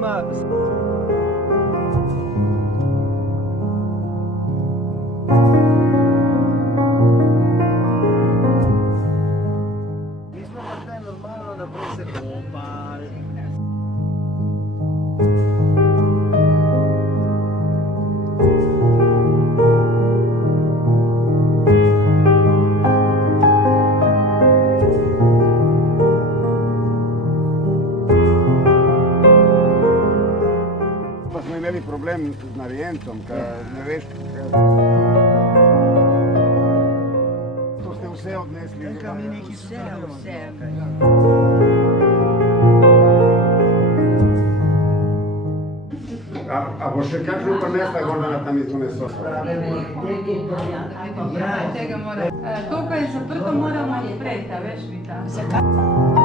ima... Mi smo pa taj normalno da se kopa. Pa smo imeli problem z navijentom, ne veš, to ste vse odnesli. Vse. A bo še kakšno prinesla Gordana tam iz one sosa? Tega mora. To, ko je zaprto, moramo odpreti, a veš, Vita.